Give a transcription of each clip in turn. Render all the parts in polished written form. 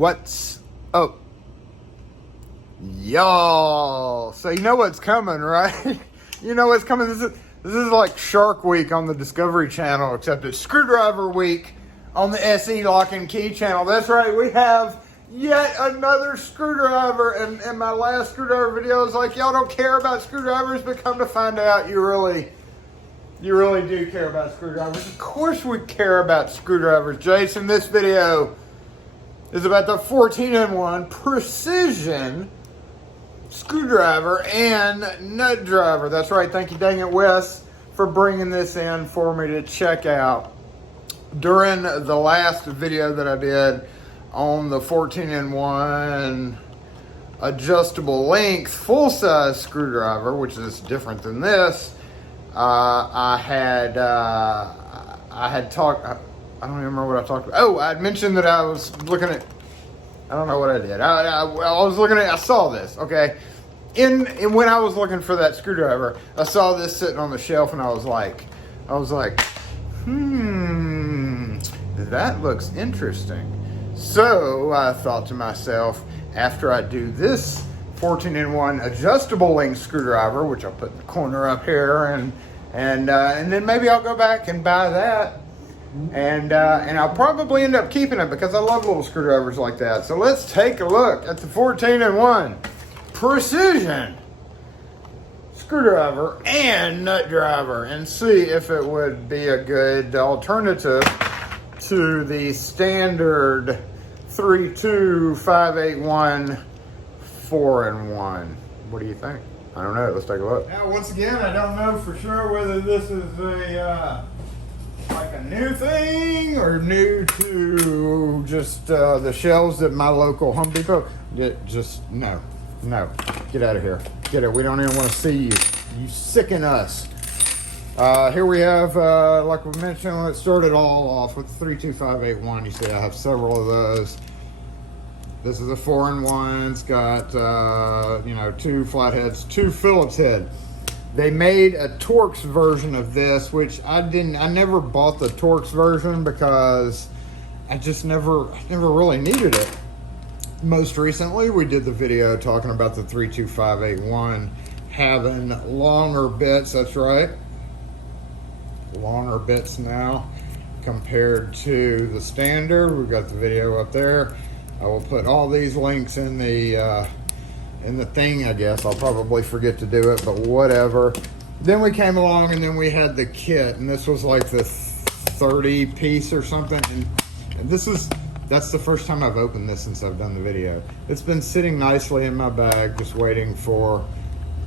What's up, y'all? So you know what's coming, right? You know what's coming. This is like Shark Week on the Discovery Channel, except it's Screwdriver Week on the SE Lock and Key channel. That's right, we have yet another screwdriver. And my last screwdriver video is like, y'all don't care about screwdrivers, but come to find out, you really do care about screwdrivers. Of course we care about screwdrivers, Jason. This video is about the 14-in-1 precision screwdriver and nut driver. That's right. Thank you, dang it, Wes, for bringing this in for me to check out. During the last video that I did on the 14-in-1 adjustable length full-size screwdriver, which is different than this, I had talked. I don't even remember what I talked about. Oh, I had mentioned that I was looking at. I don't know what I did. I was looking at. I saw this. Okay, in when I was looking for that screwdriver, I saw this sitting on the shelf, and I was like, that looks interesting. So I thought to myself, after I do this 14-in-1 adjustable length screwdriver, which I'll put in the corner up here, and then maybe I'll go back and buy that. And I'll probably end up keeping it because I love little screwdrivers like that. So let's take a look at the 14-in-1 precision screwdriver and nut driver and see if it would be a good alternative to the standard 32581 4-in-1. What do you think? I don't know. Let's take a look. Now, once again, I don't know for sure whether this is like a new thing or new to just the shelves at my local Home Depot. No, get out of here. Get it. We don't even want to see you. You sicken us. Here we have, like we mentioned, when it started all off with 32581. You see I have several of those. This is a 4-in-1. It's got, 2 flatheads, 2 Phillips head. They made a Torx version of this, which I never bought the Torx version because I just never really needed it. Most recently, we did the video talking about the 32581 having longer bits. That's right. Longer bits now compared to the standard. We've got the video up there. I will put all these links in the thing, I guess. I'll probably forget to do it, but whatever. Then we came along and then we had the kit, and this was like the 30 piece or something. And that's the first time I've opened this since I've done the video. It's been sitting nicely in my bag, just waiting for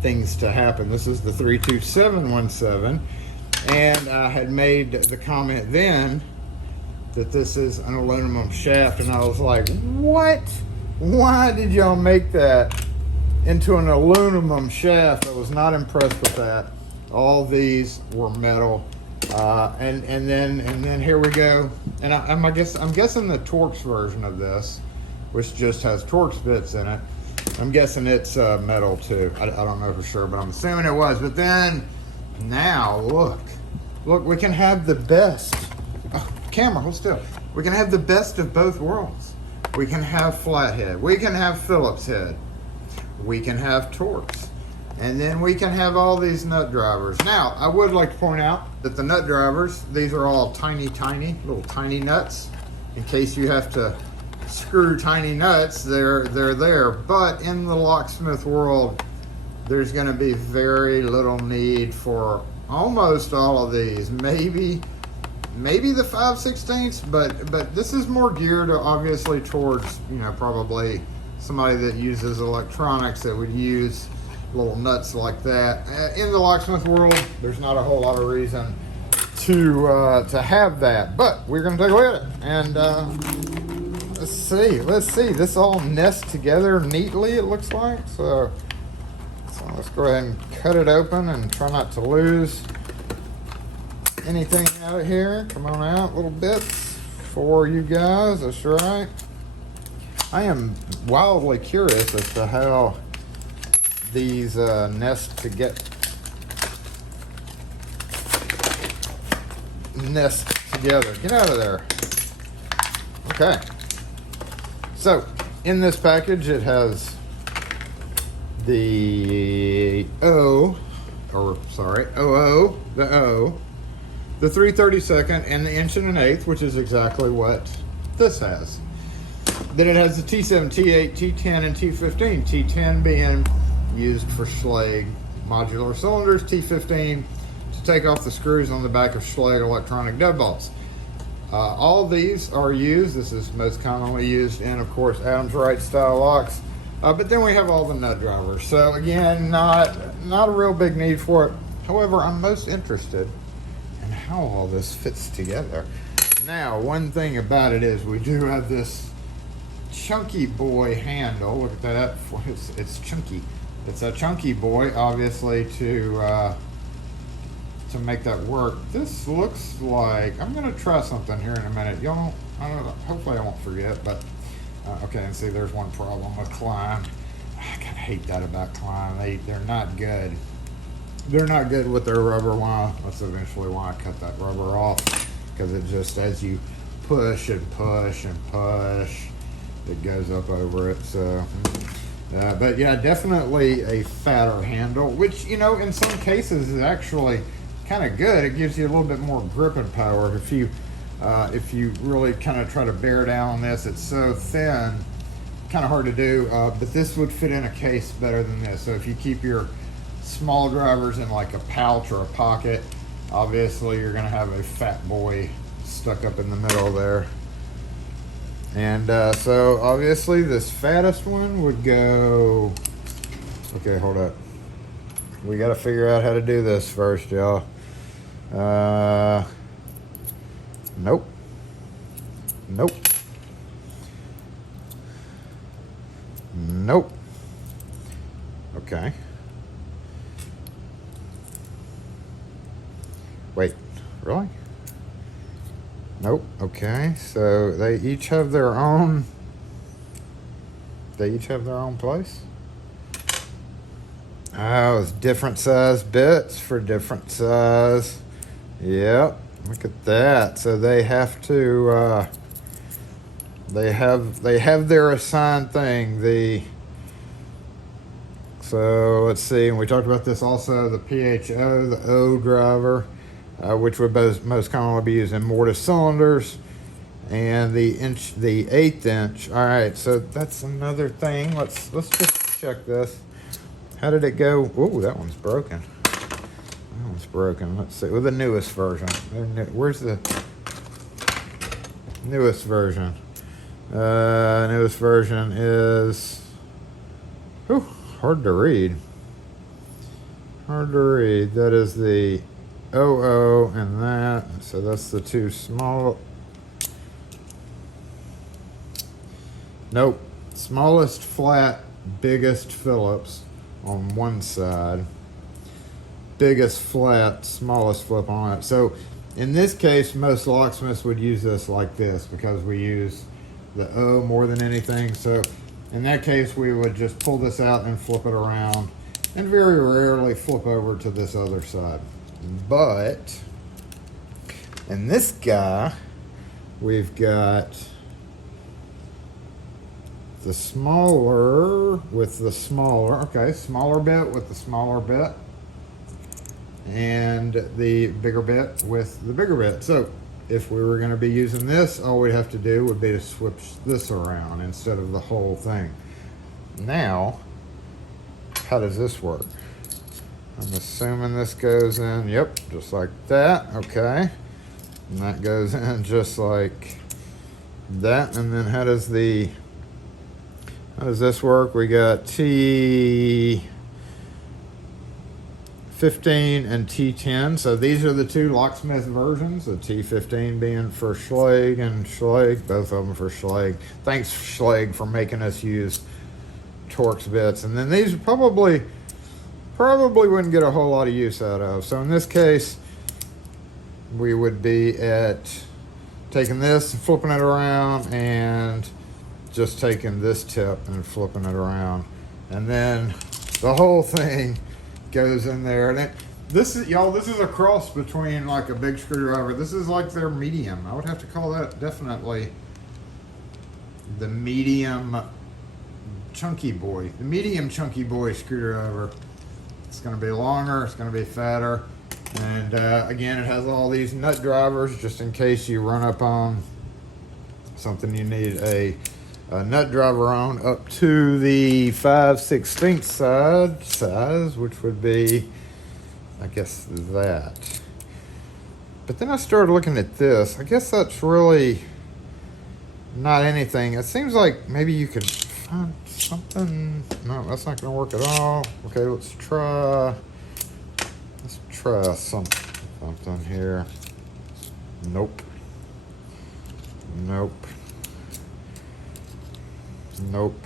things to happen. This is the 32717, and I had made the comment then that this is an aluminum shaft, and I was like, what? Why did y'all make that into an aluminum shaft? I was not impressed with that. All these were metal, and then here we go. And I'm guessing the Torx version of this, which just has Torx bits in it, I'm guessing it's metal too. I don't know for sure, but I'm assuming it was. But then now look, we can have the best. Oh, camera, hold still. We can have the best of both worlds. We can have flathead. We can have Phillips head. We can have Torx. And then we can have all these nut drivers. Now, I would like to point out that the nut drivers, these are all tiny, little tiny nuts. In case you have to screw tiny nuts, they're there. But in the locksmith world, there's gonna be very little need for almost all of these. Maybe the 5/16, but this is more geared obviously towards, probably somebody that uses electronics that would use little nuts like that. In the locksmith world, there's not a whole lot of reason to have that, but we're gonna take a look at it and let's see. This all nests together neatly, it looks like. So let's go ahead and cut it open and try not to lose anything out of here. Come on out, little bits for you guys. That's right. I am wildly curious as to how these nest together. Get out of there. Okay. So in this package, it has the OO, the 3/32, and the 1 1/8, which is exactly what this has. Then it has the T7, T8, T10, and T15. T10 being used for Schlage modular cylinders, T15 to take off the screws on the back of Schlage electronic deadbolts. All these are used, this is most commonly used in, of course, Adams Wright style locks. But then we have all the Nutdrivers. So again, not a real big need for it. However, I'm most interested in how all this fits together. Now, one thing about it is we do have this chunky boy handle. Look at that, it's chunky. It's a chunky boy, obviously, to make that work. This looks like, I'm gonna try something here in a minute. Y'all, I don't know, hopefully I won't forget, but okay, and see, there's one problem with Klein. I kind of hate that about Klein. They're not good. They're not good with their rubber wire. That's eventually why I cut that rubber off, because it just, as you push and push and push, it goes up over it. So, but yeah, definitely a fatter handle, which, you know, in some cases is actually kind of good. It gives you a little bit more gripping power. If you really kind of try to bear down on this, it's so thin, kind of hard to do, but this would fit in a case better than this. So if you keep your small drivers in like a pouch or a pocket, obviously you're gonna have a fat boy stuck up in the middle there. And so obviously this fattest one would go, okay, hold up. We got to figure out how to do this first, y'all. Nope. Nope. Nope. Okay. Wait, really? Nope. Okay, so they each have their own place. Oh, it's different size bits for different size. Yep, look at that. So they have to they have their assigned thing. So let's see, and we talked about this also, the PHO, the O driver, which would most commonly be used in mortise cylinders, and the 1/8 inch. All right, so that's another thing. Let's just check this. How did it go? Oh, that one's broken. That one's broken. Let's see. With the newest version. Where's the newest version? Newest version is, hard to read. Hard to read. That is the OO and that. So that's the two small. Nope. Smallest flat, biggest Phillips on one side. Biggest flat, smallest flip on it. So in this case, most locksmiths would use this like this because we use the O more than anything. So in that case, we would just pull this out and flip it around, and very rarely flip over to this other side. But in this guy, we've got the smaller with the smaller, okay, smaller bit with the smaller bit, and the bigger bit with the bigger bit. So if we were going to be using this, all we'd have to do would be to switch this around instead of the whole thing. Now, how does this work? I'm assuming this goes in, yep, just like that, okay. And that goes in just like that. And then how does this work? We got T15 and T10. So these are the two locksmith versions, the T15 being for Schlage and Schlage, both of them for Schlage. Thanks Schlage for making us use Torx bits. And then these probably wouldn't get a whole lot of use out of. So in this case, we would be at taking this and flipping it around, and just taking this tip and flipping it around, and then the whole thing goes in there. And this is a cross between like a big screwdriver. This is like their medium. I would have to call that definitely the medium chunky boy screwdriver. It's going to be longer, it's going to be fatter, and again, it has all these nut drivers just in case you run up on something you need a nut driver on, up to the 5/16 size, which would be, I guess, that. But then I started looking at this. I guess that's really not anything. It seems like maybe you could find something. No, that's not going to work at all. Okay, let's try something here. Nope. Nope. Nope.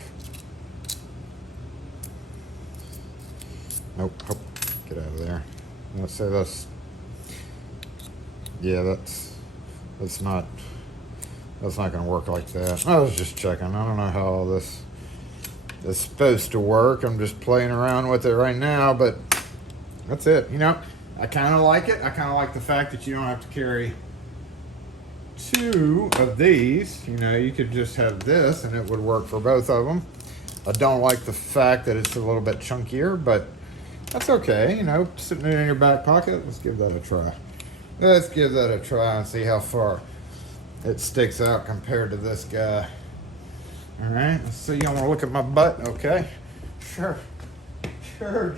Nope. Oh, get out of there. Let's say that's. Yeah, that's not going to work like that. I was just checking. I don't know how all this is supposed to work. I'm just playing around with it right now, but that's it. You know, I kind of like it. I kind of like the fact that you don't have to carry two of these. You know, you could just have this and it would work for both of them. I don't like the fact that it's a little bit chunkier, but that's okay. You know, sitting in your back pocket, let's give that a try. Let's give that a try and see how far it sticks out compared to this guy. All right, let's see. You want to look at my butt? Okay. Sure,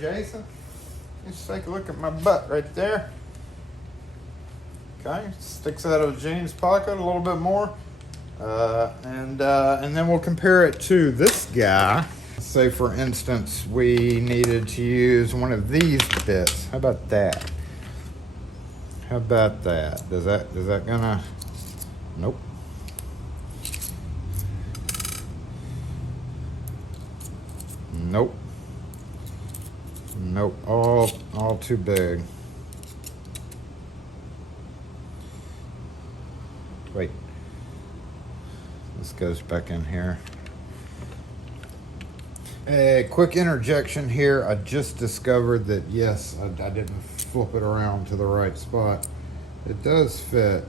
Jason. Let's take a look at my butt right there. Okay, sticks out of the jeans pocket a little bit more. And then we'll compare it to this guy. Say, for instance, we needed to use one of these bits. How about that? How about that? Is that gonna? Nope. Nope. Nope. All too big. Wait. This goes back in here. A quick interjection here. I just discovered that, yes, I didn't flip it around to the right spot. It does fit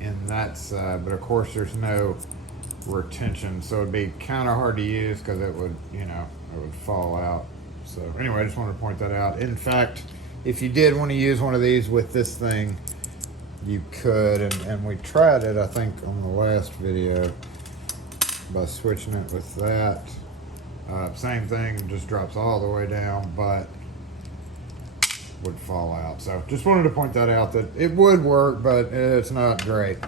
in that side, but of course there's no retention, so it'd be kind of hard to use because it would, you know, it would fall out. So anyway, I just wanted to point that out. In fact, if you did want to use one of these with this thing, you could, and we tried it, I think, on the last video by switching it with that. Same thing, just drops all the way down, but would fall out. So just wanted to point that out, that it would work, but it's not great.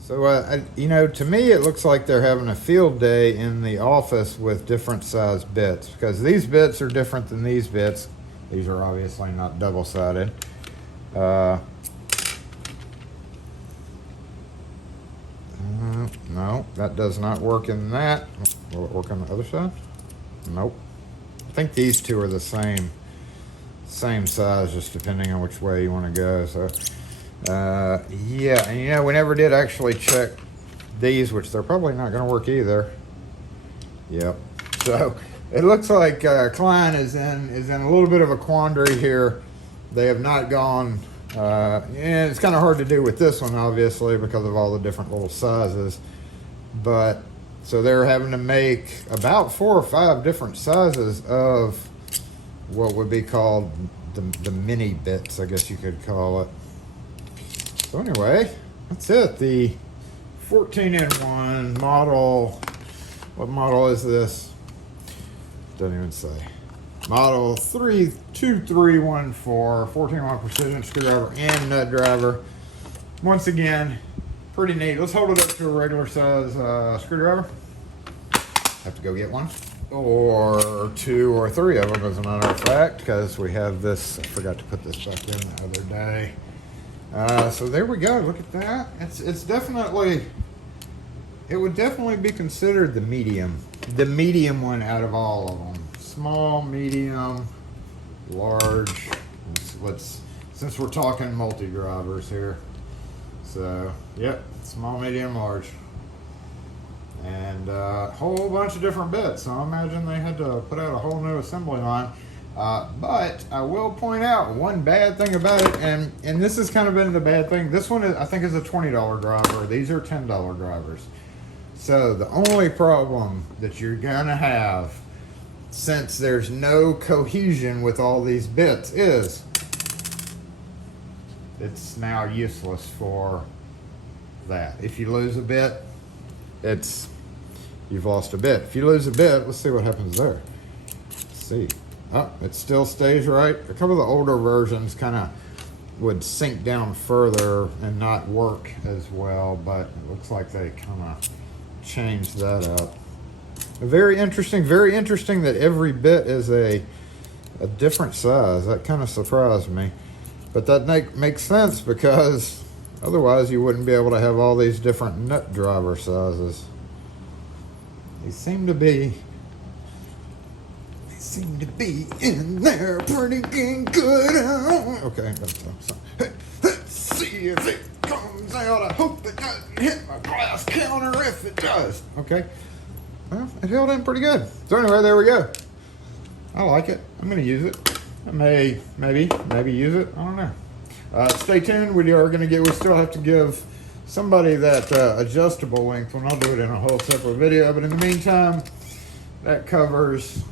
So, you know, to me, it looks like they're having a field day in the office with different size bits, because these bits are different than these bits. These are obviously not double-sided. No, that does not work in that. Will it work on the other side? Nope. I think these two are the same size, just depending on which way you want to go. So, yeah, and you know, we never did actually check these, which they're probably not going to work either. Yep. So it looks like Klein is in a little bit of a quandary here. They have not gone. And it's kind of hard to do with this one, obviously, because of all the different little sizes. But so they're having to make about 4 or 5 different sizes of what would be called the mini bits, I guess you could call it. So anyway, that's it. The 14-in-1 model. What model is this? Doesn't even say. Model 32314, 14-in-1 precision screwdriver and nut driver. Once again, pretty neat. Let's hold it up to a regular size screwdriver. Have to go get one, or 2 or 3 of them, as a matter of fact, because we have this. I forgot to put this back in the other day. So there we go. Look at that. It's definitely. It would definitely be considered the medium one out of all of them. Small, medium, large. Let's since we're talking multi-drivers here. So, yep, small, medium, large. And a whole bunch of different bits. So I imagine they had to put out a whole new assembly line. But I will point out one bad thing about it, and this has kind of been the bad thing. This one, I think, is a $20 driver. These are $10 drivers. So the only problem that you're gonna have, since there's no cohesion with all these bits, is it's now useless for that. If you lose a bit, you've lost a bit. If you lose a bit, let's see what happens there. Let's see. Oh, it still stays right. A couple of the older versions kind of would sink down further and not work as well, but it looks like they kind of changed that up. Very interesting that every bit is a different size. That kind of surprised me, but that makes sense, because otherwise you wouldn't be able to have all these different nut driver sizes. They seem to be in there pretty good. Okay, let's see if it comes out. I hope it doesn't hit my glass counter. If it does, okay. Well, it held in pretty good. So anyway, there we go. I like it. I'm gonna use it. I may maybe use it. I don't know. Stay tuned. We still have to give somebody that adjustable length when I'll do it in a whole separate video. But in the meantime, that covers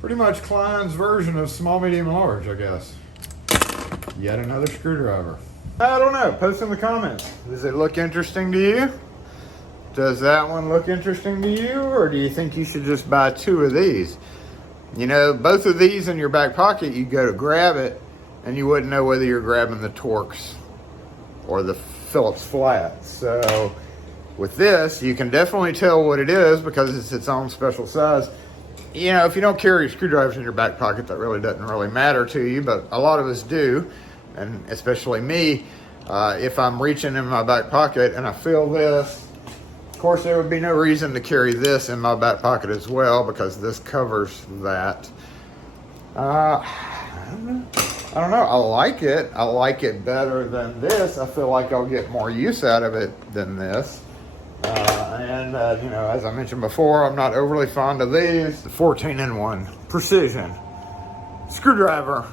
pretty much Klein's version of small, medium, and large, I guess. Yet another screwdriver. I don't know. Post in the comments. Does it look interesting to you? Does that one look interesting to you? Or do you think you should just buy 2 of these? You know, both of these in your back pocket, you go to grab it, and you wouldn't know whether you're grabbing the Torx or the Phillips flat. So with this, you can definitely tell what it is because it's its own special size. You know, if you don't carry screwdrivers in your back pocket, that really doesn't really matter to you, but a lot of us do, and especially me. If I'm reaching in my back pocket and I feel this, of course there would be no reason to carry this in my back pocket as well, because this covers that. I don't know. I like it. I like it better than this. I feel like I'll get more use out of it than this. You know, as I mentioned before, I'm not overly fond of these. The 14-in-1 precision screwdriver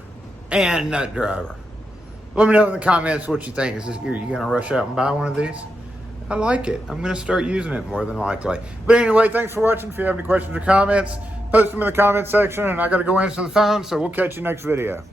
and nut driver. Let me know in the comments what you think. Are you gonna rush out and buy one of these? I like it. I'm gonna start using it more than likely. But anyway, thanks for watching. If you have any questions or comments, post them in the comment section, and I gotta go answer the phone, so we'll catch you next video.